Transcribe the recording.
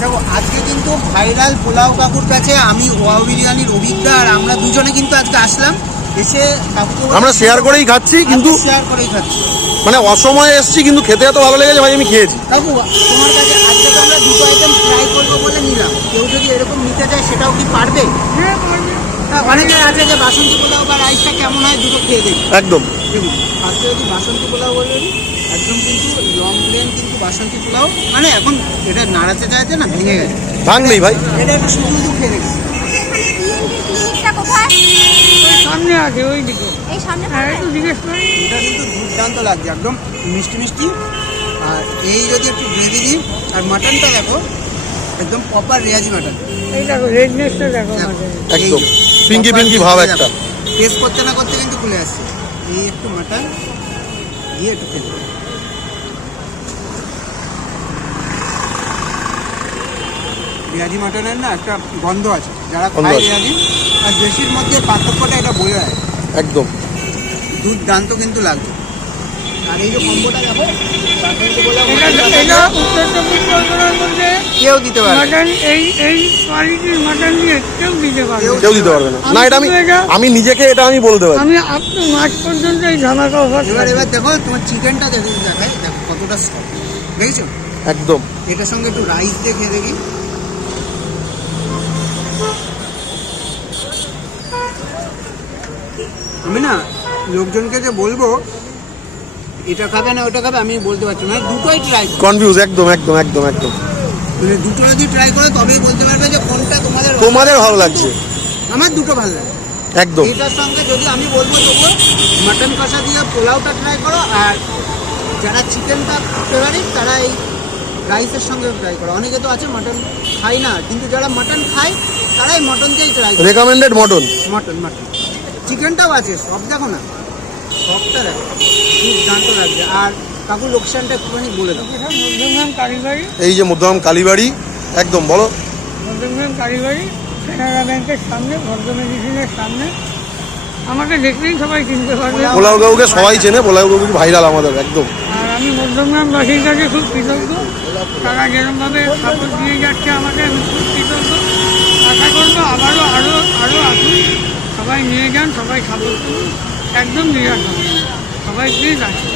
দেখো আজকে কিন্তু ভাইরাল পোলাও কাকুর কাছে আমি ওয়াও বিরিয়ানির অভিজ্ঞতা আর আমরা দুজনে কিন্তু আজকে আসলাম, এসে আমরা শেয়ার করেই খাচ্ছি, কিন্তু শেয়ার করেই খাচ্ছি, মানে অসময়ে এসেছি কিন্তু খেতে এত ভালো লেগেছে ভাই, আমি খেয়েছি। কাকু তোমার কাছে আজকে তো আমরা দুটো আইটেম ট্রাই করবো বলে নিলাম, কেউ যদি এরকম নিতে চায় সেটাও কি পারবে? হ্যাঁ পারবে। অনেকে আছে যে বাসন্তী পোলাও বা রাইসটা কেমন হয় দুটো খেয়ে দেখি। একদম দেখুন আজকে যদি বাসন্তী পোলাও বলবেন একদম কিন্তু লং প্লেন কিন্তু বাসন্তী পোলাও, মানে এখন এটা নাড়াতে চাইতে না ভেঙে গেছে, ভাঙলেই ভাই। এটা একটু শুধু শুধু খেয়ে দেখি। সামনে আছে ওই দিকে, এই সামনে হ্যাঁ একটু জিজ্ঞেস করি। এটা কিন্তু দুর্দান্ত লাগছে, একদম মিষ্টি মিষ্টি। আর এই যদি একটু গ্রেভি দিই, আর মাটনটা দেখো একদম প্রপার রেয়াজি মাটন, এই দেখো রেডনেসটা দেখো আমাদের। একদম পিঙ্কি পিঙ্কি ভাব একটা। টেস্ট করতে না করতে কিন্তু খুলে আসছে। এই একটু মাটন দিয়ে একটু খেতে, রেয়াজি মাটনের না একটা গন্ধ আছে, যারা খায় রেয়াজি আর দেশির মধ্যে পার্থক্যটা এটা বোঝা যায় একদম দুর্দান্ত কিন্তু লাগছে। আর এই যে কম্বোটা দেখো এটা উত্তর চব্বিশ পরগনার মধ্যে কেউ দিতে পারে মাটন, এই কোয়ালিটির মাটন দিয়ে কেউ দিতে পারবে না। কেউ দিতে পারবে না। না এটা আমি নিজেকে এটা আমি বলতে পারি। আমি আপ টু মার্চ পর্যন্ত এই ধামাকা অফার। এবার দেখো তোমার চিকেনটা দেখো, দেখাই দেখো কতটা সফট দেখেছো একদম এটার সঙ্গে একটু রাইস দিয়ে খেয়ে দেখি। আমি না লোকজনকে যে বলবো এটা খাবে না ওটা খাবে আমি বলতে পারছি না, দুটোই ট্রাই করো, কনফিউজ একদম একদম একদম একদম মানে দুটো যদি ট্রাই করো তবেই বলতে পারবে যে কোনটা তোমাদের ভালো লাগছে। আমার দুটো ভালো লাগে একদম এটার সঙ্গে যদি আমি বলবো তবু মাটন কষা দিয়ে পোলাওটা ট্রাই করো, আর যারা চিকেনটা ফেভারিট তারা এই রাইসের সঙ্গে ট্রাই করো। অনেকে তো আছে মাটন খাই না, কিন্তু যারা মাটন খায় তারাই মটন দিয়েই ট্রাই করে। রেকমেন্ডেড মটন মটন মটন চিকেনটাও আছে, সব দেখো না সবটা দেখো দুর্দান্ত লাগছে। আর কাকু লোকেশনটা একটুখানি বলে দাও। মধ্যমগ্রাম কালীবাড়ি, এই যে মধ্যম কালীবাড়ি, একদম বলো। মধ্যমগ্রাম কালীবাড়ি কানাড়া ব্যাংকের সামনে, ভদ্র মেডিসিনের সামনে। আমাকে দেখলেই সবাই চিনতে পারবে। পোলাও কাকুকে সবাই চেনে, পোলাও কাকু ভাইরাল আমাদের একদম। আর আমি মধ্যমগ্রামবাসীর কাছে খুব কৃতজ্ঞ, তারা যেরকমভাবে সাপোর্ট দিয়ে যাচ্ছে আমাকে, আমি খুব কৃতজ্ঞ। আশা করবো আবারও আরও আসুন, সবাই নিয়ে যান, সবাই সাপোর্ট করুন, একদম নিরাশ হবে, সবাই প্লিজ আসুন।